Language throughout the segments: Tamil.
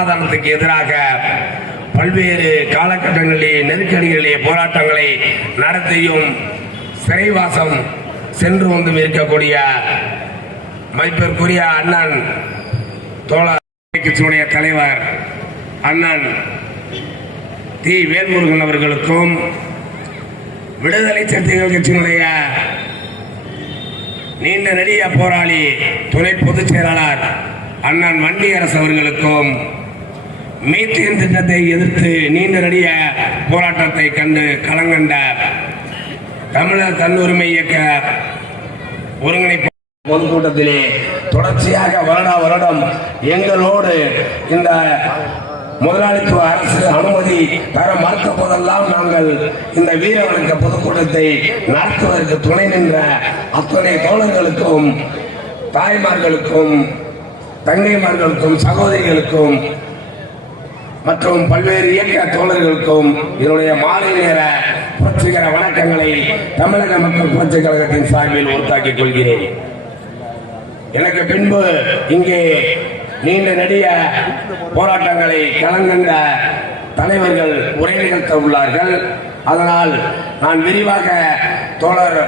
சமாதானத்துக்கு எதிராக பல்வேறு காலகட்டங்களிலே நெருக்கடிகளிலே போராட்டங்களை நடத்தியும் சிறைவாசம் சென்று வந்தும் இருக்கக்கூடிய மதிப்பிற்குரிய அண்ணன் தோழர் கட்சியினுடைய தலைவர் அண்ணன் தி வேல்முருகன் அவர்களுக்கும் விடுதலை சிறுத்தைகள் கட்சியினுடைய நீண்ட நெடிய போராளி துணை பொதுச் செயலாளர் அண்ணன் வன்னியரசு அவர்களுக்கும் மீத்தேன் திட்டத்தை எதிர்த்து நீண்ட நெடிய போராட்டத்தை கண்டு களங்கண்ட தமிழர் தன்னுரிமை இயக்க ஒருங்கிணைப்பு பொதுக்கூட்டத்திலே தொடர்ச்சியாக வருடம் எங்களோடு இந்த முதலாளித்துவ அரசு அனுமதி தர மறுத்த போதெல்லாம் நாங்கள் இந்த வீர வணக்க பொதுக்கூட்டத்தை நடத்துவதற்கு துணை நின்ற அத்தனை தோழர்களுக்கும் தாய்மார்களுக்கும் தங்கைமார்களுக்கும் சகோதரிகளுக்கும் மற்றும் பல்வேறு இயக்க தோழர்களுக்கும் என்னுடைய மாலை நேர புரட்சிகர வணக்கங்களை தமிழக மக்கள் புரட்சிக் கழகத்தின் சார்பில் உறுத்தாக்கிக் கொள்கிறேன். எனக்கு பின்பு இங்கே நீண்ட நெடிய போராட்டங்களை கலங்கண்ட தலைவர்கள் உரை நிகழ்த்த உள்ளார்கள். அதனால் நான் விரிவாக தோழர்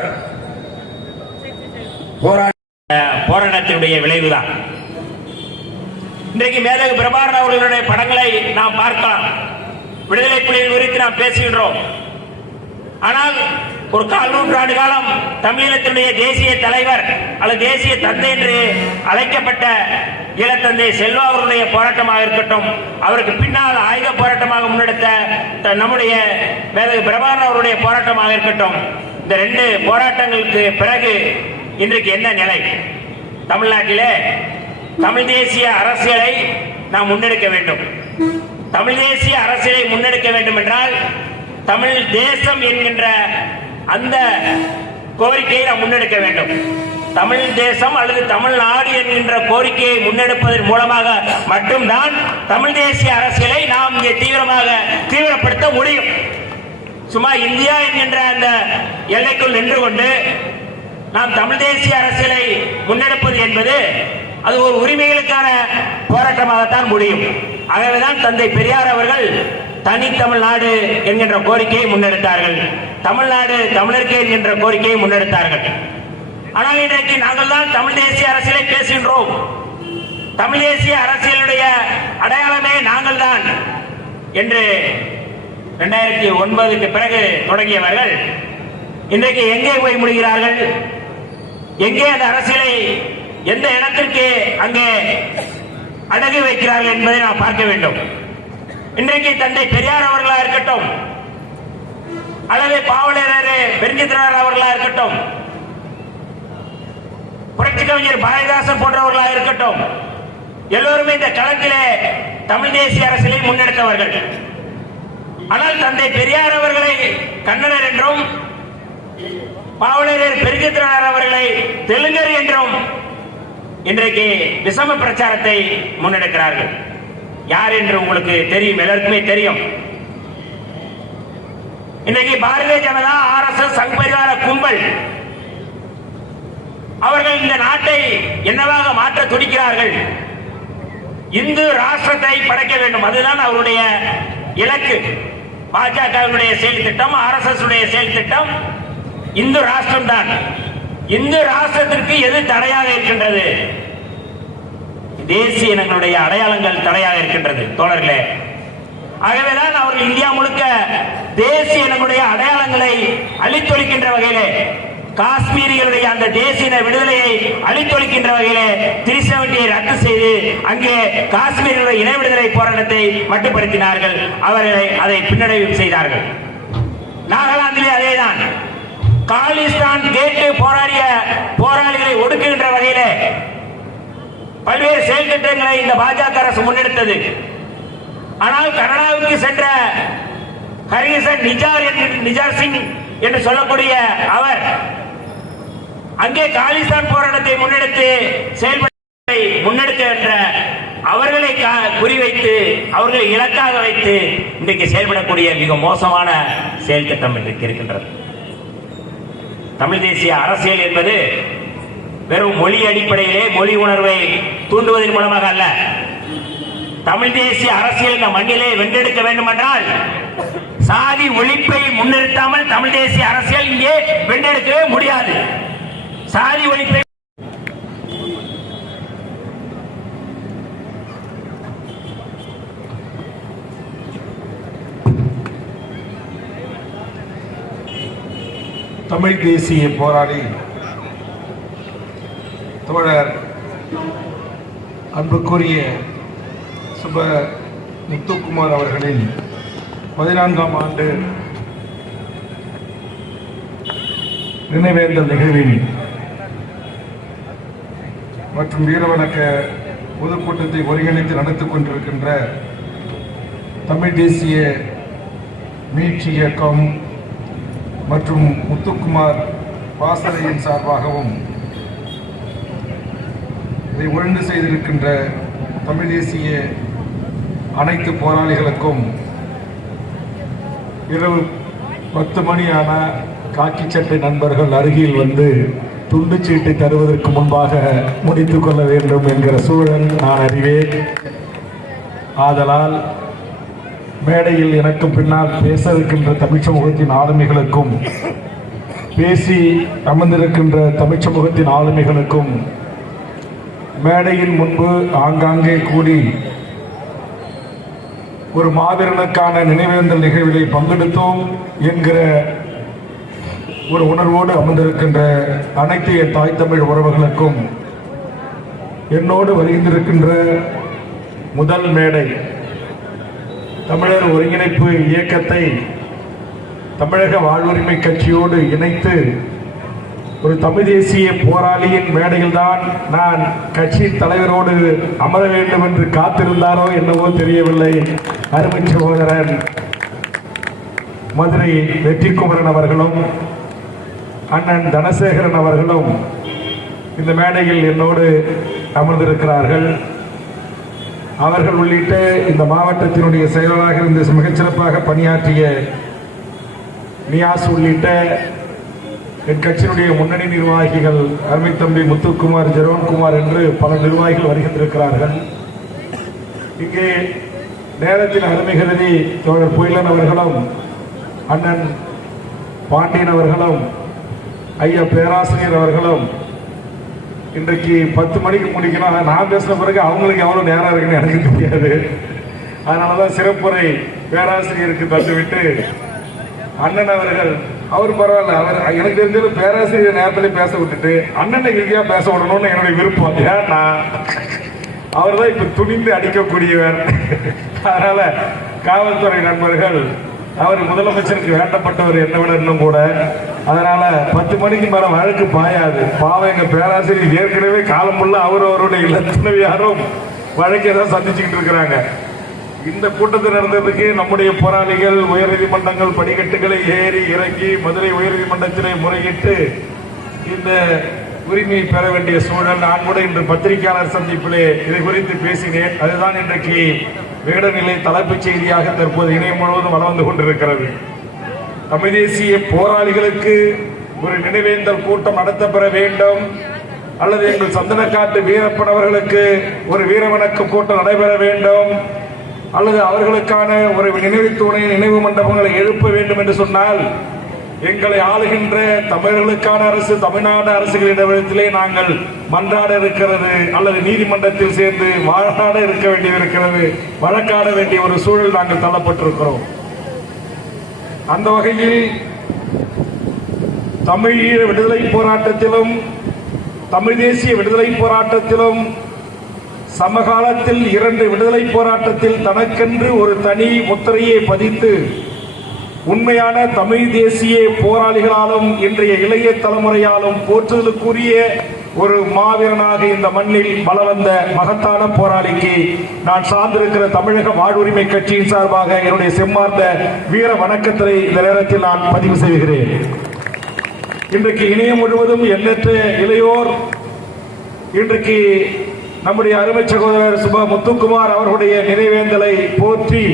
போராட்டத்தினுடைய விளைவுதான். இன்றைக்கு மேதகு பிரபாகரன் அவர்களுடைய படங்களை நாம் பார்க்கலாம். விடுதலை புலிகள் குறித்து நாம் பேசுகின்றோம். ஆனால் ஒரு 1/4 நூற்றாண்டு காலம் தமிழீழத்தினுடைய தேசிய தலைவர் அல்லது தேசிய தந்தை என்று அழைக்கப்பட்ட ஈழத்தந்தை செல்வா அவருடைய போராட்டமாக இருக்கட்டும், அவருக்கு பின்னால் ஆயுத போராட்டமாக முன்னெடுத்த நம்முடைய மேதகு பிரபாகரன் அவருடைய போராட்டமாக இருக்கட்டும், இந்த 2 போராட்டங்களுக்கு பிறகு இன்றைக்கு என்ன நிலை? தமிழ்நாட்டிலே தமிழ் தேசிய அரசியலை நாம் முன்னெடுக்க வேண்டும். தமிழ் தேசிய அரசியலை முன்னெடுக்க வேண்டும் என்றால் தமிழ் தேசம் என்கின்ற அந்த கோரிக்கையை நாம் முன்னெடுக்க வேண்டும். தமிழ் தேசம் அல்லது தமிழ்நாடு என்கின்ற கோரிக்கையை முன்னெடுப்பதன் மூலமாக மட்டும்தான் தமிழ் தேசிய அரசியலை நாம் இங்கே தீவிரப்படுத்த முடியும். சும்மா இந்தியா என்கின்ற அந்த எல்லைக்குள் நின்று கொண்டு நாம் தமிழ் தேசிய அரசியலை முன்னெடுப்பது என்பது அது ஒரு உரிமைகளுக்கான போராட்டமாகத்தான் முடியும். ஆகவேதான் தந்தை பெரியார் அவர்கள் தனி தமிழ்நாடு என்கின்ற கோரிக்கையை முன்னெடுத்தார்கள். தமிழ்நாடு தமிழருக்கு என்கின்ற கோரிக்கையை முன்னெடுத்தார்கள். ஆனால் இன்றைக்கு நாங்கள் தான் தமிழ் தேசிய அரசியலை பேசுகின்றோம். தமிழ் தேசிய அரசியலுடைய அடையாளமே நாங்கள் தான் என்று 2009க்கு பிறகு தொடங்கியவர்கள் இன்றைக்கு எங்கே போய் முடிகிறார்கள்? எங்கே அந்த அரசியலை எந்த இடத்திற்கு அங்கே அடகு வைக்கிறார்கள் என்பதை நாம் பார்க்க வேண்டும். இன்றைக்கு தந்தை பெரியார் அவர்களா இருக்கட்டும் அல்லது பாவலர் பெருஞ்சித்திரனார் அவர்களா இருக்கட்டும், புரட்சி கவிஞர் பாரதிதாசன் போன்றவர்களா இருக்கட்டும், எல்லோருமே இந்த களத்திலே தமிழ் தேசிய அரசியலை முன்னெடுத்தவர்கள். ஆனால் தந்தை பெரியார் அவர்களை கண்ணனர் என்றும் பாவலர் பெருஞ்சித்திரனார் அவர்களை தெலுங்கர் என்றும் இன்றைக்கு விஷம பிரச்சாரத்தை முன்னெடுக்கிறார்கள். யார் என்று உங்களுக்கு தெரியும், எல்லாருக்குமே தெரியும். இன்றைக்கு பாரதிய ஜனதா RSS சங் பரிவார கும்பல் அவர்கள் இந்த நாட்டை என்னவாக மாற்ற துடிக்கிறார்கள்? இந்து ராஷ்டிரத்தை படைக்க வேண்டும், அதுதான் அவருடைய இலக்கு. பாஜகவினுடைய செயல் திட்டம், RSS செயல் திட்டம் இந்து ராஷ்டிரம் தான். இந்து ராஷ்டிரத்திற்கு எது தடையாக இருக்கின்றது? தேசிய இனங்களுடைய அடையாளங்கள் தடையாக இருக்கின்றது தோழர்களே. ஆகவேதான் அவர்கள் இந்தியா முழுக்க தேசிய இனங்களுடைய அடையாளங்களை அழித்தொழிக்கின்ற வகையிலே, காஷ்மீரிகளுடைய அந்த தேசிய விடுதலையை அழித்தொழிக்கின்ற வகையிலே 370 ரத்து செய்து அங்கே காஷ்மீரிகளுடைய இன விடுதலை போராட்டத்தை மட்டுப்படுத்தினார்கள். அவர்களை அதை பின்னடைவு செய்தார்கள். நாகாலாந்திலே அதேதான். காலிஸ்தான் கேட்டு போராடிய போராளிகளை ஒடுக்குகின்ற வகையிலே பல்வேறு செயல் திட்டங்களை இந்த பாஜக அரசு முன்னெடுத்தது. ஆனால் கனடாவுக்கு சென்ற ஹரிசன் நிஜார் சிங் என்று சொல்லக்கூடிய அவர் அங்கே காலிஸ்தான் போராட்டத்தை முன்னெடுத்து செயல்பட முன்னெடுக்கின்ற அவர்களை குறிவைத்து அவர்களை இலக்காக வைத்து இன்றைக்கு செயல்படக்கூடிய மிக மோசமான செயல் திட்டம் இன்றைக்கு இருக்கின்றது. தமிழ் தேசிய அரசியல் என்பது வெறும் மொழி அடிப்படையிலே மொழி உணர்வை தூண்டுவதன் மூலமாக அல்ல, தமிழ் தேசிய அரசியல் இந்த மண்ணிலே வென்றெடுக்க வேண்டும் என்றால் சாதி ஒழிப்பை முன்னிறுத்தாமல் தமிழ் தேசிய அரசியல் இங்கே வென்றெடுக்கவே முடியாது. சாதி ஒழிப்பை தமிழ் தேசிய போராளி தோழர் அன்புக்குரிய சுப முத்துக்குமார் அவர்களின் 14ஆம் ஆண்டு நினைவேந்தல் நிகழ்வில் மற்றும் வீரவணக்க பொதுக்கூட்டத்தை ஒருங்கிணைத்து நடத்திக் கொண்டிருக்கின்ற தமிழ் தேசிய மீட்சி இயக்கம் மற்றும் முத்துக்குமார் பாசறையின் சார்பாகவும் இதை ஒழுங்கு செய்திருக்கின்ற தமிழ் தேசிய அனைத்து போராளிகளுக்கும் இரவு 10 மணியான காக்கி சட்டை நண்பர்கள் அருகில் வந்து துண்டு சீட்டை தருவதற்கு முன்பாக முடித்துக் கொள்ள வேண்டும் என்கிற சூழல் நான் அறிவேன். ஆதலால் மேடையில் எனக்கு பின்னால் பேச இருக்கின்ற தமிழ் சமூகத்தின் ஆளுமைகளுக்கும் பேசி அமர்ந்திருக்கின்ற தமிழ் சமூகத்தின் ஆளுமைகளுக்கும் மேடையின் முன்பு ஆங்காங்கே கூடி ஒரு மாவீரனுக்கான நினைவேந்தல் நிகழ்விலே பங்கெடுத்தோம் என்கிற ஒரு உணர்வோடு அமர்ந்திருக்கின்ற அனைத்து என் தாய் தமிழ் உறவுகளுக்கும் என்னோடு வருகின்றிருக்கின்ற முதல் மேடை தமிழர் ஒருங்கிணைப்பு இயக்கத்தை தமிழக வாழ்வுரிமை கட்சியோடு இணைத்து ஒரு தமிழ் தேசிய போராளியின் மேடையில்தான் நான் கட்சி தலைவரோடு அமர வேண்டும் என்று காத்திருந்தாரோ என்னவோ தெரியவில்லை. அருமை சகோதரன் மதுரை வெற்றிக்குமரன் அவர்களும் அண்ணன் தனசேகரன் அவர்களும் இந்த மேடையில் என்னோடு அமர்ந்திருக்கிறார்கள். அவர்கள் உள்ளிட்ட இந்த மாவட்டத்தினுடைய செயலராக இருந்து மிகச்சிறப்பாக பணியாற்றிய நியாஸ் உள்ளிட்ட என் கட்சியினுடைய முன்னணி நிர்வாகிகள் அருமை தம்பி முத்துக்குமார், ஜெரோன்குமார் என்று பல நிர்வாகிகள் வருகின்றிருக்கிறார்கள். இங்கே நேரத்தின் அருமை கருதி தோழர் புயலன் அவர்களும் அண்ணன் பாண்டியன் அவர்களும் ஐயா பேராசிரியர் அவர்களும் இன்றைக்கு 10 மணிக்கு முடிக்கணும். நான் பேசின பிறகு அவங்களுக்கு எவ்வளவு நேரம் இருக்குன்னு எனக்கு தெரியாது. அதனாலதான் சிறப்புரை பேராசிரியருக்கு தந்துவிட்டு அண்ணன் அவர்கள் அவர் பரவாயில்ல, அவர் எனக்கு தெரிஞ்சது பேராசிரியர் நேரத்தில் பேச விட்டுட்டு அண்ணனை இறுதியா பேச விடணும்னு என்னுடைய விருப்பம். ஏன்னா அவர் தான் இப்ப துணிந்து அடிக்கக்கூடியவர். அதனால காவல்துறை நண்பர்கள் அவர் முதலமைச்சருக்கு வேண்டப்பட்டவர் என்ன விட இன்னும் கூட. அதனால 10 மணிக்கு மேல வழக்கு பாயாது. பாவம் எங்க பேராசிரியர் ஏற்கனவே காலம் உள்ள அவருடைய இளத்துணவியாரும் வழக்கை தான் சந்திச்சுக்கிட்டு இருக்கிறாங்க. இந்த கூட்டத்தில் நடந்ததுக்கு நம்முடைய போராளிகள் உயர்நீதிமன்றங்கள் படிக்கட்டுகளை ஏறி இறங்கி மதுரை உயர்நீதிமன்றத்திலே முறையிட்டு இந்த உரிமையை பெற வேண்டிய சூழல். நான் கூட இன்று பத்திரிகையாளர் சந்திப்பிலே இதை குறித்து பேசினேன். அதுதான் இன்றைக்கு வேடநிலை தலைப்புச் செய்தியாக தற்போது இணையம் முழுவதும் வளர்ந்து கொண்டிருக்கிறது. தமிழ் தேசிய போராளிகளுக்கு ஒரு நினைவேந்தல் கூட்டம் நடத்தப்பெற வேண்டும், அல்லது எங்கள் சந்தனக்காட்டு வீரப்பனவர்களுக்கு ஒரு வீரவணக்க கூட்டம் நடைபெற வேண்டும், அல்லது அவர்களுக்கான ஒரு நினைவு தூணை நினைவு மண்டபங்களை எழுப்ப வேண்டும் என்று சொன்னால் எங்களை ஆளுகின்ற தமிழர்களுக்கான அரசு தமிழ்நாடு அரசுகளிடத்திலே நாங்கள் மன்றாட இருக்கிறது, அல்லது நீதிமன்றத்தில் சேர்ந்து வாழாட இருக்க வேண்டியிருக்கிறது, வழக்காட வேண்டிய ஒரு சூழல் நாங்கள் தள்ளப்பட்டிருக்கிறோம். அந்த வகையில் தமிழீழ விடுதலை போராட்டத்திலும் தமிழ் தேசிய விடுதலை போராட்டத்திலும் சமகாலத்தில் 2 விடுதலை போராட்டத்தில் தனக்கென்று ஒரு தனி முத்திரையை பதித்து உண்மையான தமிழ் தேசிய போராளிகளாலும் இன்றைய இளைய தலைமுறையாலும் போற்றுதலுக்குரிய ஒரு மாவீரனாக இந்த மண்ணில் வளவந்த மகத்தான போராளிக்கு நான் சார்ந்திருக்கிற தமிழக வாழ்வுரிமை கட்சியின் சார்பாக என்னுடைய செம்மார்ந்த வீர வணக்கத்தை இந்த நேரத்தில் நான் பதிவு செய்கிறேன். இன்றைக்கு இணையம் முழுவதும் எண்ணற்ற இளையோர் இன்றைக்கு நம்முடைய அருமை சகோதரர் சுப முத்துக்குமார் அவர்களுடைய நினைவேந்தலை போற்றி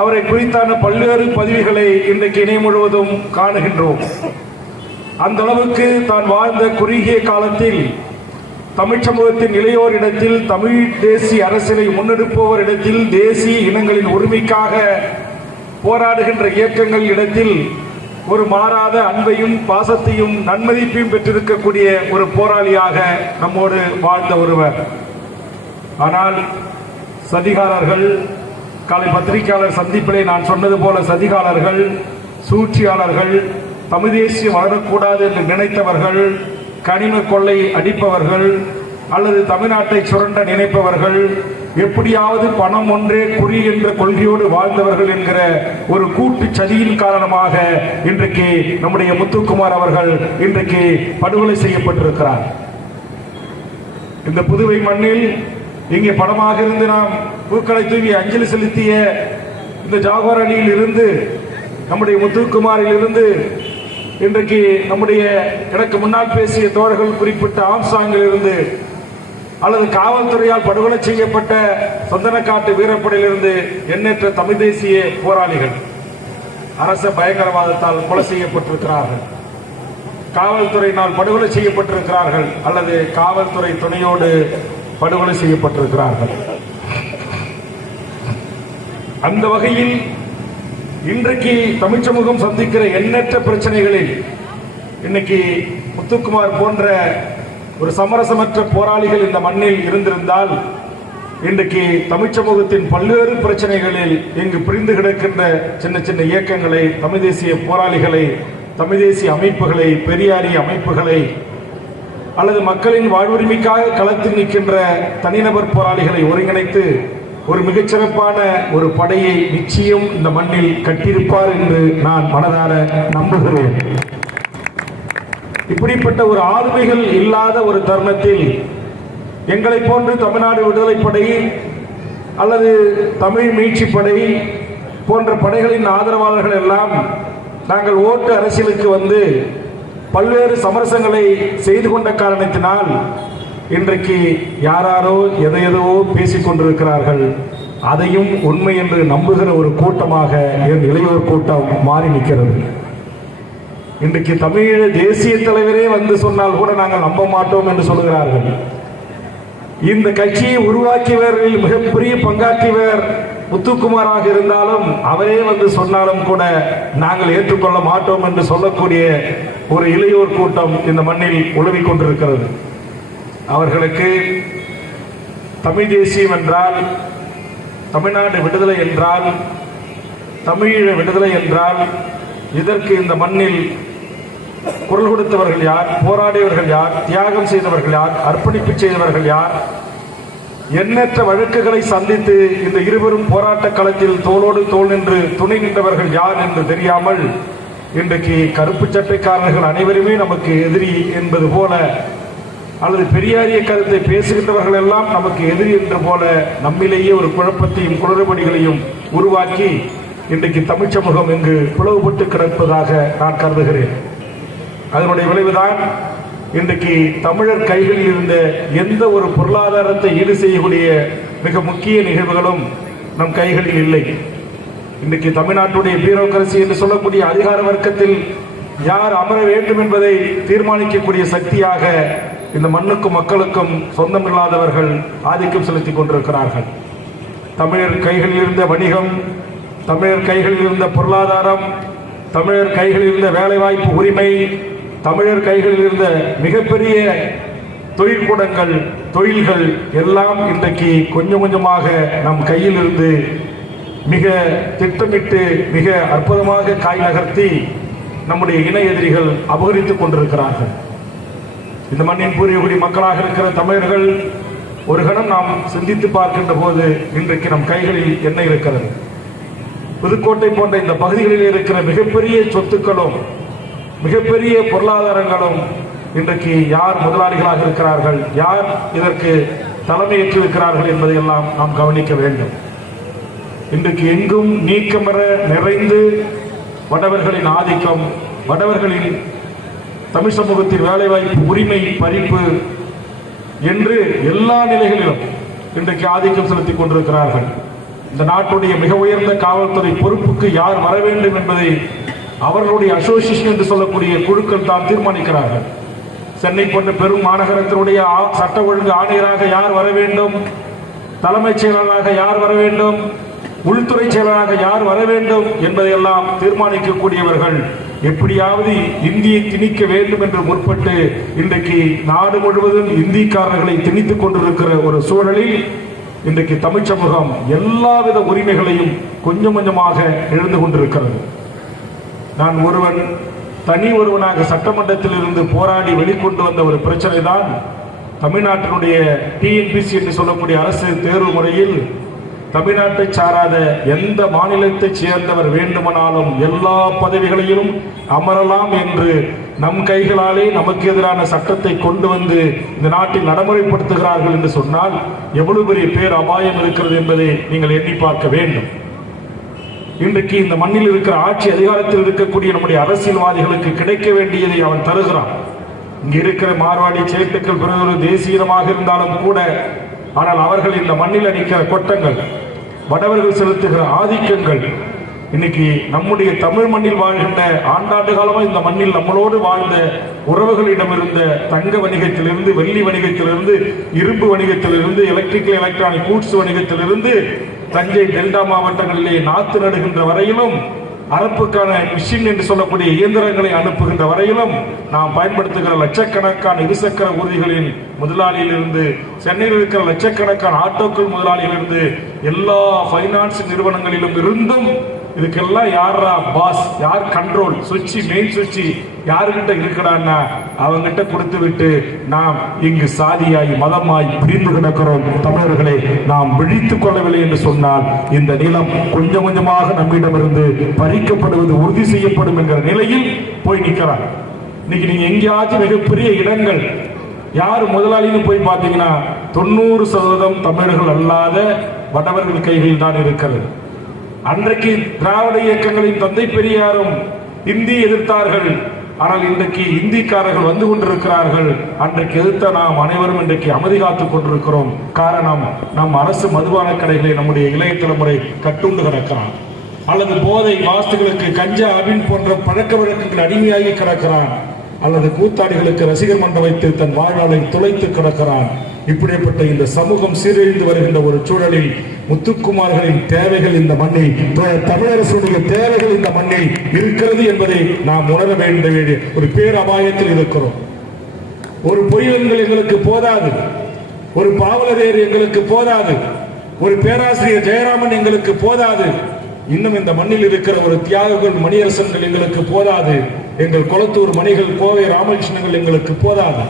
அவரை குறித்தான பல்வேறு பதிவுகளை இன்றைக்கு இணையம் முழுவதும் காணுகின்றோம். அந்த அளவுக்கு தான் வாழ்ந்த குறுகிய காலத்தில் தமிழ் சமூகத்தின் இளையோர் இடத்தில், தமிழ் தேசிய அரசியலை முன்னெடுப்பவர் இடத்தில், தேசிய இனங்களின் உரிமைக்காக போராடுகின்ற இயக்கங்கள் இடத்தில் ஒரு மாறாத அன்பையும் பாசத்தையும் நன்மதிப்பையும் பெற்றிருக்கக்கூடிய ஒரு போராளியாக நம்மோடு வாழ்ந்த ஒருவர். ஆனால் சதிகாரர்கள், காலை பத்திரிகையாளர் சந்திப்பிலே நான் சொன்னது போல, சதிகாரர்கள், சூழ்ச்சியாளர்கள், தமிழ் தேசியம் வளரக்கூடாது என்று நினைத்தவர்கள், கனிம கொள்ளை அடிப்பவர்கள் அல்லது தமிழ்நாட்டை சுரண்ட நினைப்பவர்கள், எப்படியாவது பணம் ஒன்றே குறி என்ற கொள்கையோடு வாழ்ந்தவர்கள் என்கிற ஒரு கூட்டு சதியின் காரணமாக இன்றைக்கு நம்முடைய முத்துக்குமார் அவர்கள் இன்றைக்கு படுகொலை செய்யப்பட்டிருக்கிறார். இந்த புதுவை மண்ணில் இங்கே படமாக இருந்து நாம் பூக்களை தூவி அஞ்சலி செலுத்திய இந்த ஜாகோர் அலியில் இருந்து, நம்முடைய முத்துக்குமாரில் இருந்து, இன்றைக்கு நம்முடைய எனக்கு முன்னால் பேசிய தோழர்கள் குறிப்பிட்ட ஆம்சாங்கில் இருந்து, அல்லது காவல்துறையால் படுகொலை செய்யப்பட்ட சொந்தனக்காட்டு வீரப்படையிலிருந்து எண்ணற்ற தமிழ் தேசிய போராளிகள் அரச பயங்கரவாதத்தால் கொலை செய்யப்பட்டிருக்கிறார்கள், காவல்துறையினால் படுகொலை செய்யப்பட்டிருக்கிறார்கள், அல்லது காவல்துறை துணையோடு படுகொலை செய்யப்பட்டிருக்கிறார்கள். அந்த வகையில் இன்றைக்கு தமிழ் சமூகம் சந்திக்கிற எண்ணற்ற பிரச்சனைகளில் இன்னைக்கு முத்துக்குமார் போன்ற ஒரு சமரசமற்ற போராளிகள் இந்த மண்ணில் இருந்திருந்தால், இன்றைக்கு தமிழ் சமூகத்தின் பல்வேறு பிரச்சனைகளில் இங்கு பிரிந்து கிடக்கின்ற சின்ன சின்ன இயக்கங்களை, தமிழ் தேசிய போராளிகளை, தமிழ் தேசிய அமைப்புகளை, பெரியாரிய அமைப்புகளை, அல்லது மக்களின் வாழ்வுரிமைக்காக களத்தில் நிற்கின்ற தனிநபர் போராளிகளை ஒருங்கிணைத்து ஒரு மிகச்சிறப்பான ஒரு படையை நிச்சயம் இந்த மண்ணில் கட்டியிருப்பார் என்று நான் மனதார நம்புகிறேன். இப்படிப்பட்ட ஒரு ஆளுமைகள் இல்லாத ஒரு தருணத்தில் எங்களை போன்று தமிழ்நாடு விடுதலைப்படை அல்லது தமிழ் மீட்சி படை போன்ற படைகளின் ஆதரவாளர்கள் எல்லாம் நாங்கள் ஓட்டு அரசியலுக்கு வந்து பல்வேறு சமரசங்களை செய்து கொண்ட காரணத்தினால் இன்றைக்கு யாராரோ எதையதோ பேசிக் கொண்டிருக்கிறார்கள். அதையும் உண்மை என்று நம்புகிற ஒரு கூட்டமாக என் இளையோர் கூட்டம் மாறி நிற்கிறது. இன்றைக்கு தமிழ் தேசிய தலைவரே வந்து சொன்னால் கூட நாங்கள் நம்ப மாட்டோம் என்று சொல்கிறார்கள். இந்த கட்சியை உருவாக்கியவர்களில் மிகப்பெரிய பங்காற்றியவர் முத்துக்குமாராக இருந்தாலும் அவரே வந்து சொன்னாலும் கூட நாங்கள் ஏற்றுக்கொள்ள மாட்டோம் என்று சொல்லக்கூடிய ஒரு இளையோர் கூட்டம் இந்த மண்ணில் உலவிக் கொண்டிருக்கிறது. அவர்களுக்கு தமிழ் தேசியம் என்றால், தமிழ்நாடு விடுதலை என்றால், தமிழீழ விடுதலை என்றால், இதற்கு இந்த மண்ணில் குரல் கொடுத்தவர்கள் யார், போராடியவர்கள் யார், தியாகம் செய்தவர்கள் யார், அர்ப்பணிப்பு செய்தவர்கள் யார், எண்ணற்ற வழக்குகளை சந்தித்து இந்த இருவரும் போராட்ட களத்தில் தோளோடு தோள் நின்று துணை நின்றவர்கள் யார் என்று தெரியாமல் இன்றைக்கு கருப்பு சட்டைக்காரர்கள் அனைவருமே நமக்கு எதிரி என்பது போல, அல்லது பெரியாரிய கருத்தை பேசுகின்றவர்கள் எல்லாம் நமக்கு எதிரி என்று போல நம்மிலேயே ஒரு குழப்பத்தையும் குளறுபடிகளையும் உருவாக்கி இன்றைக்கு தமிழ் சமூகம் இங்கு பிளவுபட்டு கிடப்பதாக நான் கருதுகிறேன். அதனுடைய விளைவுதான் இன்றைக்கு தமிழர் கைகளில் இருந்த எந்த ஒரு பொருளாதாரத்தை ஈடு செய்யக்கூடிய மிக முக்கிய நிகழ்வுகளும் நம் கைகளில் இல்லை. இன்றைக்கு தமிழ்நாட்டுடைய பியூரோக்ரசி என்று சொல்லக்கூடிய அதிகார வர்க்கத்தில் யார் அமர வேண்டும் என்பதை தீர்மானிக்கக்கூடிய சக்தியாக இந்த மண்ணுக்கும் மக்களுக்கும் சொந்தமில்லாதவர்கள் ஆதிக்கம் செலுத்திக் கொண்டிருக்கிறார்கள். தமிழர் கைகளில் இருந்த வணிகம், தமிழர் கைகளில் இருந்த பொருளாதாரம், தமிழர் கைகளில் இருந்த வேலைவாய்ப்பு உரிமை, தமிழர் கைகளில் இருந்த மிகப்பெரிய தொழிற்கூடங்கள், தொழில்கள் எல்லாம் இன்றைக்கு கொஞ்சம் கொஞ்சமாக நம் கையில் இருந்து மிக திட்டமிட்டு மிக அற்புதமாக காய் நகர்த்தி நம்முடைய இணை எதிரிகள் அபகரித்துக் கொண்டிருக்கிறார்கள். இந்த மண்ணின் பூர்வீகுடி மக்களாக இருக்கிற தமிழர்கள் ஒரு கணம் நாம் சிந்தித்து பார்க்கின்ற போது இன்றைக்கு நம் கைகளில் என்ன இருக்கிறது? புதுக்கோட்டை போன்ற இந்த பகுதிகளில் இருக்கிற மிகப்பெரிய சொத்துக்களும் மிகப்பெரிய பொருளாதாரங்களும் இன்றைக்கு யார் முதலாளிகளாக இருக்கிறார்கள், யார் இதற்கு தலைமையேற்றிருக்கிறார்கள் என்பதையெல்லாம் நாம் கவனிக்க வேண்டும். இன்றைக்கு எங்கும் நீக்கமர நிறைந்து வடவர்களின் ஆதிக்கம், வடவர்களின் தமிழ் சமூகத்தின் வேலைவாய்ப்பு உரிமை பறிப்பு என்று எல்லா நிலைகளிலும் இன்றைக்கு ஆதிக்கம் செலுத்திக் கொண்டிருக்கிறார்கள். இந்த நாட்டுடைய மிக உயர்ந்த காவல்துறை பொறுப்புக்கு யார் வர வேண்டும் என்பதை அவர்களுடைய அசோசியேஷன் என்று சொல்லக்கூடிய குழுக்கள் தான் தீர்மானிக்கிறார்கள். சென்னை போன்ற பெரும் மாநகரத்தினுடைய சட்ட ஒழுங்கு ஆணையராக யார் வர வேண்டும், தலைமைச் செயலாளராக யார் வர வேண்டும், உள்துறை செயலராக யார் வர வேண்டும் என்பதையெல்லாம் தீர்மானிக்கக்கூடியவர்கள் எப்படியாவது இந்தியை திணிக்க வேண்டும் என்று முற்பட்டு இன்றைக்கு நாடு முழுவதும் இந்திக்காரர்களை திணித்துக் கொண்டிருக்கிற ஒரு சூழலில் இன்றைக்கு தமிழ் சமூகம் எல்லாவித உரிமைகளையும் கொஞ்சம் கொஞ்சமாக எழுந்து கொண்டிருக்கிறது. நான் தனி ஒருவனாக சட்டமன்றத்தில் இருந்து போராடி வெளிக்கொண்டு வந்த ஒரு பிரச்சனை தான் தமிழ்நாட்டினுடைய டிஎன்பிசி என்று சொல்லக்கூடிய அரசு தேர்வு முறையில் தமிழ்நாட்டை சாராத எந்த மாநிலத்தை சேர்ந்தவர் வேண்டுமானாலும் எல்லா பதவிகளையும் அமரலாம் என்று நம் கைகளாலே நமக்கு எதிரான சட்டத்தை கொண்டு வந்து இந்த நாட்டில் நடைமுறைப்படுத்துகிறார்கள் என்று சொன்னால் எவ்வளவு பெரிய பேர் அபாயம் இருக்கிறது என்பதை நீங்கள் எண்ணி பார்க்க வேண்டும். இன்றைக்கு இந்த மண்ணில் இருக்கிற ஆட்சி அதிகாரத்தில் இருக்கக்கூடிய நம்முடைய அரசியல்வாதிகளுக்கு கிடைக்க வேண்டியதை அவன் தருகிறான். இங்க இருக்கிற மார்வாடி சேட்டுக்கள் பிறகு தேசியமாக இருந்தாலும் கூட, ஆனால் அவர்கள் இந்த மண்ணில் அடிக்கிற கொட்டங்கள், வடவர்கள் செலுத்துகிற ஆதிக்கங்கள், இன்னைக்கு நம்முடைய தமிழ் மண்ணில் வாழ்கின்ற ஆண்டாண்டு காலமாக இந்த மண்ணில் நம்மளோடு வாழ்ந்த உறவுகளிடம் இருந்த தங்க வணிகத்திலிருந்து, வெள்ளி வணிகத்திலிருந்து, இரும்பு வணிகத்திலிருந்து, எலக்ட்ரானிக் கூட்ஸ் வணிகத்திலிருந்து, தஞ்சை டெல்டா மாவட்டங்களிலே நாத்து நடுகின்ற வரையிலும், அரப்புக்கான மிஷின் என்று சொல்லக்கூடிய இயந்திரங்களை அனுப்புகின்ற வரையிலும் நாம் பயன்படுத்துகிற லட்சக்கணக்கான இருசக்கர ஊர்திகளின் முதலாளியிலிருந்து, சென்னையில் இருக்கிற லட்சக்கணக்கான ஆட்டோக்கள் முதலாளியிலிருந்து, எல்லா பைனான்ஸ் நிறுவனங்களிலும் இருந்தும் இதுக்கெல்லாம் யாரா பாஸ், யார் கண்ட்ரோல், சுவிட்ச், மெயின் சுவிட்ச் யாருகிட்ட இருக்கடான்னா அவங்கிட்ட கொடுத்து விட்டு நாம் இங்கு சாதியாய் மதமாய் பிரிந்து கிடக்கிறோம். தமிழர்களை நாம் விழித்துக் கொள்ளவில்லை என்று சொன்னால் இந்த நிலம் கொஞ்சம் கொஞ்சமாக நம்மிடமிருந்து பறிக்கப்படுவது உறுதி செய்யப்படும் என்கிற நிலையில் போய் நிற்கிறார். இன்னைக்கு நீங்க எங்கேயாச்சும் மிகப்பெரிய இடங்கள் யார் முதலாளின்னு போய் பார்த்தீங்கன்னா 90% தமிழர்கள் அல்லாத வடவர்கள் கைகளில் தான் இருக்கிறது. அன்றைக்கு திராவிட இயக்கங்களின் தந்தை பெரியாரும் இந்தி எதிர்த்தார்கள். ஆனால் இன்றைக்கு இந்திக்காரர்கள் வந்து கொண்டிருக்கிறார்கள். அன்றைக்கு எதிர்த்த நாம் அனைவரும் இன்றைக்கு அமைதி காத்துக் கொண்டிருக்கிறோம். காரணம், நம் அரசு மதுபான கடைகளை நம்முடைய இளைய தலைமுறை கட்டுண்டு கிடக்கிறான், அல்லது போதை வாஸ்துகளுக்கு கஞ்சா அபின் போன்ற பழக்க வழக்கங்கள் அடிமையாகி கிடக்கிறான், அல்லது கூத்தாடிகளுக்கு ரசிகர் மன்றம் வைத்து தன் வாழ்நாளை துளைத்து கிடக்கிறான். இப்படிப்பட்ட இந்த சமூகம் சீரழிந்து வருகின்ற ஒரு சூழலில் முத்துக்குமார்களின் தேவைகள் இந்த மண்ணில், தமிழரசுடைய தேவைகள் இந்த மண்ணில் இருக்கிறது என்பதை நாம் உணர வேண்டிய ஒரு பேரபாயத்தில் இருக்கிறோம். ஒரு பொய்யன்கள் எங்களுக்கு போதாது, ஒரு பாவலரேர் எங்களுக்கு போதாது, ஒரு பேராசிரியர் ஜெயராமன் எங்களுக்கு போதாது, இன்னும் இந்த மண்ணில் இருக்கிற ஒரு தியாகங்கள் மணியரசன்கள் எங்களுக்கு போதாது, எங்கள் கொளத்தூர் மணிகள், கோவை ராமகிருஷ்ணங்கள் எங்களுக்கு போதாது.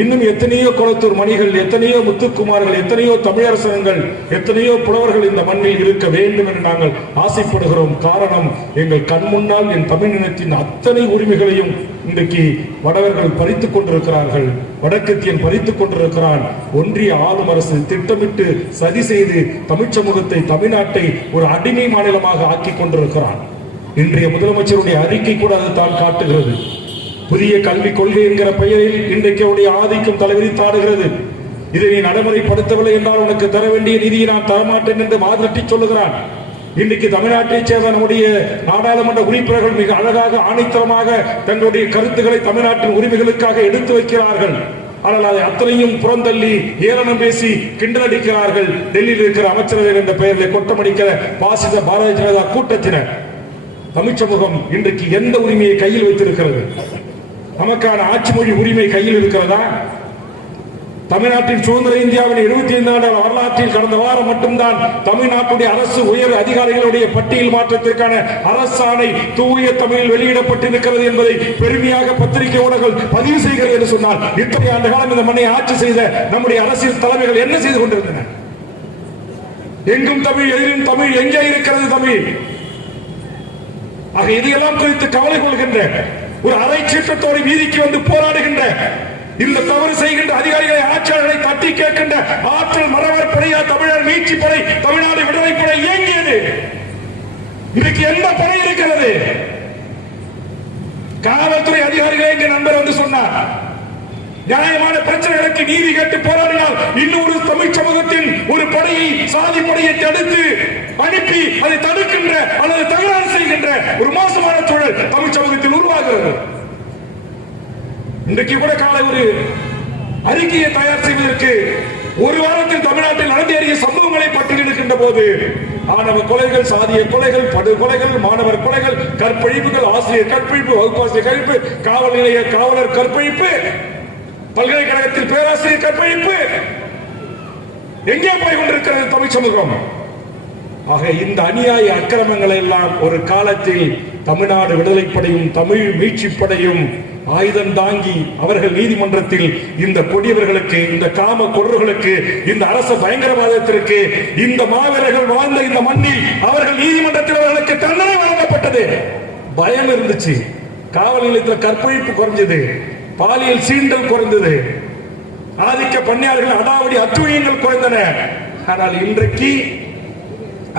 இன்னும் எத்தனையோ கொளத்தூர் மணிகள், எத்தனையோ முத்துக்குமார்கள், எத்தனையோ தமிழரசன்கள், எத்தனையோ புலவர்கள் இந்த மண்ணில் இருக்க வேண்டும் என்று நாங்கள் ஆசைப்படுகிறோம். காரணம், எங்கள் கண் முன்னால் என் தமிழ் இனத்தின் அத்தனை உரிமைகளையும் இன்றைக்கு வடவர்கள் பறித்துக் கொண்டிருக்கிறார்கள், வடக்கத்தியன் பறித்துக் கொண்டிருக்கிறான். ஒன்றிய ஆளும் அரசு திட்டமிட்டு சதி செய்து தமிழ் சமூகத்தை, தமிழ்நாட்டை ஒரு அடிமை மாநிலமாக ஆக்கி கொண்டிருக்கிறான். இன்றைய முதலமைச்சருடைய அறிக்கை கூட அதை தான் காட்டுகிறது. புதிய கல்விக் கொள்கை என்கிற பெயரில் இன்றைக்கு ஆதிக்கம் தலைவிரித்தாடுகிறது. இதை நீ நடைமுறைப்படுத்தவில்லை என்றால் உனக்கு தர வேண்டிய நிதியை நான் தரமாட்டேன் என்று வாதிட்டு சொல்லுகிறான். இன்றைக்கு தமிழ்நாட்டைச் சேர்ந்த நம்முடைய நாடாளுமன்ற உறுப்பினர்கள் மிக அழகாக, ஆணித்தரமாக தங்களுடைய கருத்துக்களை தமிழ்நாட்டின் உரிமைகளுக்காக எடுத்து வைக்கிறார்கள். ஆனால் அதை அத்தனையும் புறந்தள்ளி ஏளனம் பேசி கிண்டல் அடிக்கிறார்கள். டெல்லியில் இருக்கிற அமைச்சரவை என்ற பெயரில் கொட்டமடிக்கிற பாசிச பாரதிய ஜனதா கூட்டத்தினர். தமிழ் சமூகம் இன்றைக்கு எந்த உரிமையை கையில் வைத்திருக்கிறது? நமக்கான ஆட்சி மொழி உரிமை கையில் இருக்கிறதா? தமிழ்நாட்டின் சுதந்திர இந்தியாவின் 75 ஆண்டு வரலாற்றில் கடந்த வாரம் மட்டும்தான் தமிழ்நாட்டுடைய அரசு உயர் அதிகாரிகளுடைய பட்டியல் மாற்றத்திற்கான அரசாணை தூய தமிழில் வெளியிடப்பட்டிருக்கிறது என்பதை பெருமையாக பத்திரிகை ஊடகங்கள் பதிவு செய்கிறது என்று சொன்னால், இத்தனை ஆண்டு காலம் இந்த மண்ணை ஆட்சி செய்த நம்முடைய அரசியல் தலைமைகள் என்ன செய்து கொண்டிருந்தன? எங்கும் தமிழ், எதிரும் தமிழ், எங்கே இருக்கிறது தமிழ்? ஆக இதையெல்லாம் குறித்து கவலை கொள்கின்ற, ஒரு அரை சீற்றத்தோடு வீதிக்கு வந்து போராடுகின்ற, இந்த தவறு செய்கின்ற அதிகாரிகளை, ஆட்சியாளர்களை தட்டி கேட்கின்ற ஆற்றல் மறவர் படையா தமிழர் மீட்சி படை, தமிழ்நாடு விடுதலை படை இயங்கியது. இன்னைக்கு எந்த படை இருக்கிறது? காவல்துறை அதிகாரிகளே எங்க நண்பர் வந்து சொன்னார், நியாயமான பிரச்சனைகளுக்கு நீதி கேட்டு போராடினால் இன்னொரு தமிழ் சமூகத்தின் ஒரு படையை, சாதி படையை தடுத்து அனுப்பி அதை தடுக்கின்ற அல்லது தகராறு செய்கின்ற ஒரு மோசமான சூழல் தமிழ் சமூகத்தில் உருவாகிறது. இன்றைக்கு கூட காலை ஒரு அறிக்கையை தயார் செய்வதற்கு ஒரு வாரத்தில் தமிழ்நாட்டில் நடந்தேறிய சம்பவங்களை பட்டியலிடுகின்ற போது ஆணவ கொலைகள், சாதிய கொலைகள், படுகொலைகள், மாணவர் கொலைகள், கற்பழிப்புகள், ஆசிரியர் கற்பழிப்பு, வகுப்பாசிரியர் கற்பழிப்பு, காவல் நிலைய காவலர் கற்பழிப்பு, பல்கலைக்கழகத்தில் பேராசிரியர் கற்பழிப்பு, எங்கே போய் கொண்டிருக்கிறது தமிழ் சமூகம்? ஆக இந்த அநியாய அக்கிரமங்களை எல்லாம் ஒரு காலத்தில் தமிழ்நாடு விடுதலைப்படையும் தமிழ் மீட்சிப்படையும் ஆயுதம் தாங்கி அவர்கள் நீதிமன்றத்தில் இந்த கொடியவர்களுக்கு, இந்த காம கொடர்களுக்கு, இந்த அரச பயங்கரவாதத்திற்கு, இந்த மாவீரர்கள் வாழ்ந்த இந்த மண்ணில் அவர்கள் நீதிமன்றத்தில் அவர்களுக்கு தண்டனை வழங்கப்பட்டது. பயம் இருந்துச்சு. காவல் நிலையத்தில் கற்பழிப்பு குறைஞ்சது, பாலியல் சீண்டல் குறைந்தது, ஆதிக்க பணியாளர்கள் அடாவடி அத்துழியங்கள் குறைந்தன. ஆனால் இன்றைக்கு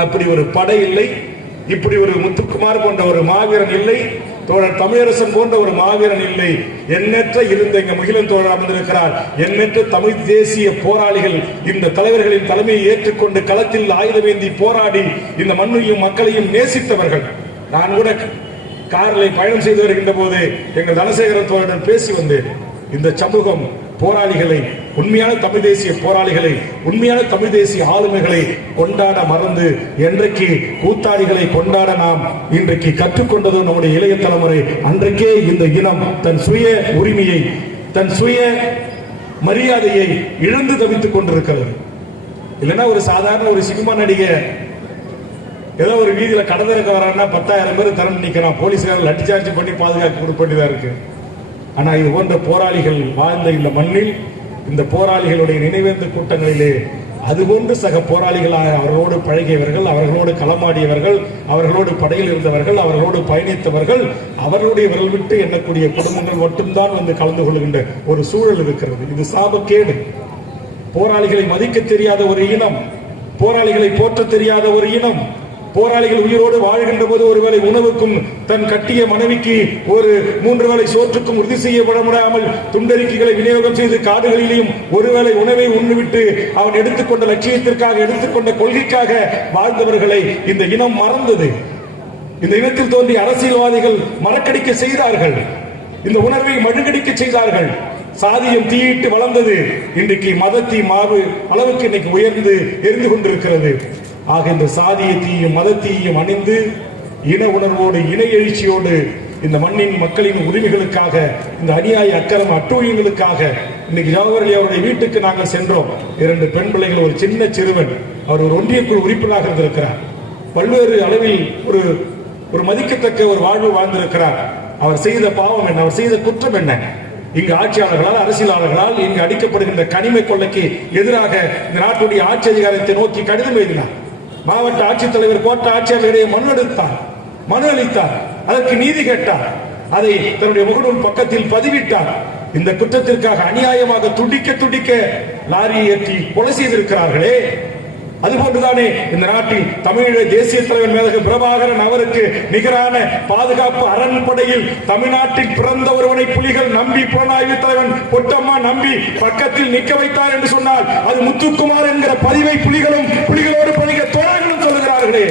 அப்படி ஒரு படை இல்லை, இப்படி ஒரு முத்துக்குமார் போன்ற ஒரு மாவீரன் இல்லை, தோழர் தமிழரசன் போன்ற ஒரு மாவீரன் இல்லை. எண்ணற்ற இருந்த இங்க முகிலன் தோழர் அமர்ந்திருக்கிறார். எண்ணற்ற தமிழ் தேசிய போராளிகள் இந்த தலைவர்களின் தலைமையை ஏற்றுக்கொண்டு களத்தில் ஆயுதமேந்தி போராடி இந்த மண்ணையும் மக்களையும் நேசித்தவர்கள். நான் கூட காரில் பயணம் செய்து வருகின்ற போது எங்கள் தனசேகரன் தோழருடன் பேசி வந்தேன். இந்த சமூகம் போராளிகளை, உண்மையான தமிழ் தேசிய போராளிகளை, உண்மையான தமிழ் தேசிய ஆளுமைகளை கொண்டாட மறந்து என்றைக்கு கூத்தாடிகளை கொண்டாட நாம் இன்றைக்கு கற்றுக்கொண்டது நம்முடைய இளைய தலைமுறை. அன்றைக்கே இந்த இனம் தன் சுய உரிமையை, தன் சுய மரியாதையை இழந்து தவித்துக் கொண்டிருக்கிறது. இல்லைன்னா ஒரு சாதாரண ஒரு சினிமா நடிகை ஏதோ ஒரு வீதியில கடந்திருக்க வரான்னா 10,000 பேர் திறந்து நிற்கிறான், போலீஸ்காரர்கள் லட்டி சார்ஜ் பண்ணி பாதுகாப்பு கொடுப்பதுதான் இருக்கு. ஆனா இது போன்ற போராளிகள் வாழ்ந்த இந்த மண்ணில், இந்த போராளிகளுடைய நினைவேந்து கூட்டங்களிலே அதுபோன்று சக போராளிகளாக அவர்களோடு பழகியவர்கள், அவர்களோடு களமாடியவர்கள், அவர்களோடு படையில் இருந்தவர்கள், அவர்களோடு பயணித்தவர்கள், அவர்களுடைய விரல் விட்டு எண்ணக்கூடிய குடும்பங்கள் மட்டும்தான் வந்து கலந்து கொள்கின்ற ஒரு சூழல் இருக்கிறது. இது சாபக்கேடு. போராளிகளை மதிக்க தெரியாத ஒரு இனம், போராளிகளை போற்ற தெரியாத ஒரு இனம், போராளிகள் உயிரோடு வாழ்கின்ற போது ஒருவேளை உணவுக்கும் தன் கட்டிய மனைவிக்கு ஒரு 3 வேளை சோற்றுக்கும் உறுதி செய்யப்பட முடியாமல் துண்டறிக்கைகளை விநியோகம் செய்து காடுகளிலேயும் ஒருவேளை உணவை உண்ணுவிட்டு அவன் எடுத்துக்கொண்ட லட்சியத்திற்காக, எடுத்துக்கொண்ட கொள்கைக்காக வாழ்ந்தவர்களை இந்த இனம் மறந்தது. இந்த இனத்தில் தோன்றிய அரசியல்வாதிகள் மறக்கடிக்க செய்தார்கள், இந்த உணர்வை மழுங்கடிக்க செய்தார்கள். சாதியம் தீயிட்டு வளர்ந்தது. இன்றைக்கு மதத்தீ மாவு அளவுக்கு இன்னைக்கு உயர்ந்து எரிந்து கொண்டிருக்கிறது. ஆக இந்த சாதிய தீயும் மதத்தீயும் அணிந்து இன உணர்வோடு, இன எழுச்சியோடு இந்த மண்ணின் மக்களின் உரிமைகளுக்காக, இந்த அநியாய அக்கிரம அட்டூழியங்களுக்காக இன்னைக்கு ஜவஹர்லால் அவருடைய வீட்டுக்கு நாங்கள் சென்றோம். 2 பெண் பிள்ளைகள், ஒரு சின்ன சிறுவன், அவர் ஒரு ஒன்றியக்குழு உறுப்பினராக இருந்திருக்கிறார். பல்வேறு அளவில் ஒரு மதிக்கத்தக்க ஒரு வாழ்வு வாழ்ந்திருக்கிறார். அவர் செய்த பாவம் என்ன, அவர் செய்த குற்றம் என்ன? இங்கு ஆட்சியாளர்களால், அரசியலாளர்களால் இங்கு அடிக்கப்படுகின்ற கனிம கொள்ளைக்கு எதிராக இந்த நாட்டுடைய ஆட்சி அதிகாரத்தை நோக்கி கடிதம் எழுதினார். மாவட்ட ஆட்சித்தலைவர், கோட்ட ஆட்சியாளர்களிடையே மனு அளித்தார். அதற்கு நீதி கேட்டார். அதை தன்னுடைய முகநூல் பக்கத்தில் பதிவிட்டார். இந்த குற்றத்திற்காக அநியாயமாக துடிக்க லாரியை ஏற்றி கொலை செய்திருக்கிறார்களே, அதுபோன்றுதானே இந்த நாட்டில் தமிழக தேசிய தலைவர் மேதகு பிரபாகரன் அவருக்கு நிகரான பாதுகாப்பு அரண்படையில் தமிழ்நாட்டில் பிறந்த ஒருவனை புலிகள் நம்பி, புலனாய்வு தலைவன் பொட்டம்மா நம்பி பக்கத்தில் நிற்க வைத்தார் என்று சொன்னால் அது முத்துக்குமார் என்கிற பதிவை புலிகளோடு பணிக தோழர்களும் சொல்லுகிறார்களே.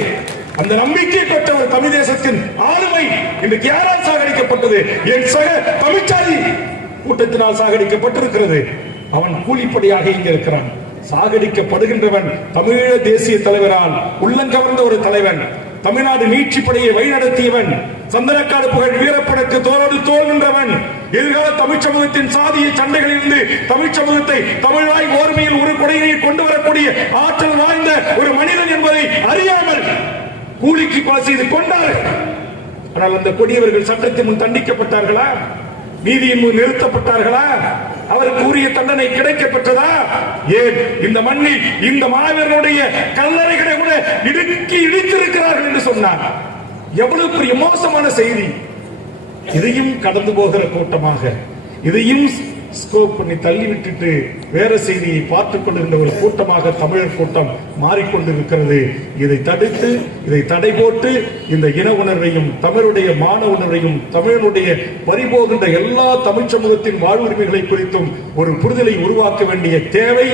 அந்த நம்பிக்கை பெற்றவர் தமிழ் தேசத்தின் ஆளுமை இன்றைக்கு யாரால் சாகடிக்கப்பட்டது? என் சக தமிழ்ச்சாதி கூட்டத்தினால் சாகடிக்கப்பட்டிருக்கிறது. அவன் கூலிப்படியாக இங்க இருக்கிறான். சாகடிக்கப்படுகின்றவன் தமிழீழ தேசிய தலைவரால் உள்ளங்கவர்ந்த ஒரு தலைவன், தமிழ்நாடு மீட்சிப்படையை வழிநடத்தியவன், சந்தனக்காடு புகழ் வீரப்படக்கு தோளோடு தோல் நின்றவன், எதிர்கால தமிழ் சமூகத்தின் சாதிய சண்டைகளில் இருந்து தமிழ் சமூகத்தை தமிழாய் ஓர்மையில் ஒரு கொடையை கொண்டு வரக்கூடிய ஆற்றல் வாய்ந்த ஒரு மனிதன் என்பதை அறியாமல் கூலிக்கு கொலை செய்து கொண்டார். ஆனால் அந்த கொடியவர்கள் சட்டத்தின் முன் தண்டிக்கப்பட்டார்களா? நீதியின் முன் நிறுத்தப்பட்டார்களா? அவருக்கு உரிய தண்டனை கிடைக்கப்பட்டதா? ஏன் இந்த மண்ணில் இந்த மாவீரனுடைய கல்லறைகளை கூட இடுக்கி இடித்திருக்கிறார்கள் என்று சொன்னார். எவ்வளவு பெரிய மோசமான செய்தி! இதையும் கடந்து போகிற கூட்டமாக, இதையும் ஸ்கோப் பண்ணி தள்ளி விட்டுட்டு வேற செய்தியை பார்த்துக் கொண்டிருந்த ஒரு கூட்டமாக தமிழர் கூட்டம் மாறிக்கொண்டிருக்கிறது. இதை தடுத்து, இதை தடை போட்டு இந்த இன உணர்வையும் தமிழுடைய மான உணர்வையும் தமிழனுடைய பறிபோகின்ற எல்லா தமிழ் சமூகத்தின் வாழ்வுரிமைகளை குறித்தும் ஒரு புரிதலை உருவாக்க வேண்டிய தேவை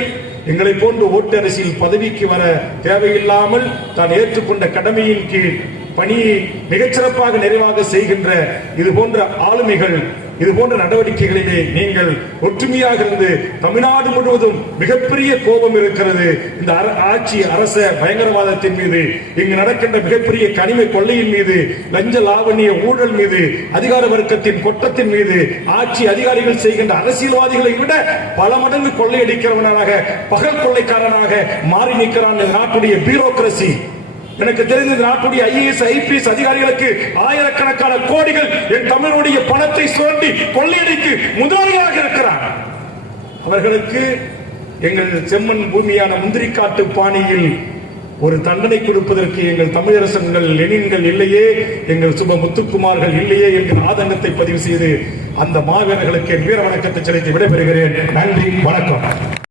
எங்களை போன்று ஓட்டு அரசியல் பதவிக்கு வர தேவையில்லாமல் தான் ஏற்றுக்கொண்ட கடமையின் கீழ் பணியை மிகச்சிறப்பாக நிறைவாக செய்கின்ற இது போன்ற ஆளுமைகள் இது போன்ற நடவடிக்கைகளிலே நீங்கள் ஒற்றுமையாக இருந்து தமிழ்நாடு முழுவதும் மிகப்பெரிய கோபம் இருக்கிறது இந்த ஆட்சி அரச பயங்கரவாதத்தின் மீது, இங்கு நடக்கின்ற மிகப்பெரிய கனிம கொள்ளையின் மீது, லஞ்ச லாவணிய ஊழல் மீது, அதிகார வர்க்கத்தின் கொட்டத்தின் மீது, ஆட்சி அதிகாரிகள் செய்கின்ற அரசியல்வாதிகளை விட பல மடங்கு கொள்ளையடிக்கிறவனாக பகல் கொள்ளைக்காரனாக மாறி நிற்கிறான் நாட்டுடைய பியூரோக்ரசி. எனக்கு தெரிந்த நாட்டுடைய IAS IPS அதிகாரிகளுக்கு ஆயிரக்கணக்கான கோடிகள் என் தமிழுடைய பணத்தை சுரண்டி கொள்ளையடிக்கு முதலாளியாக இருக்கிறார். அவர்களுக்கு எங்கள் செம்மண் பூமியான முந்திரிக்காட்டு பாணியில் ஒரு தண்டனை கொடுப்பதற்கு எங்கள் தமிழரசன்கள் லெனின்கள் இல்லையே, எங்கள் சுப முத்துக்குமார்கள் இல்லையே என்கிற ஆதங்கத்தை பதிவு செய்து அந்த மாவீரர்களுக்கு வீர வணக்கத்தை செலுத்தி விடைபெறுகிறேன். நன்றி, வணக்கம்.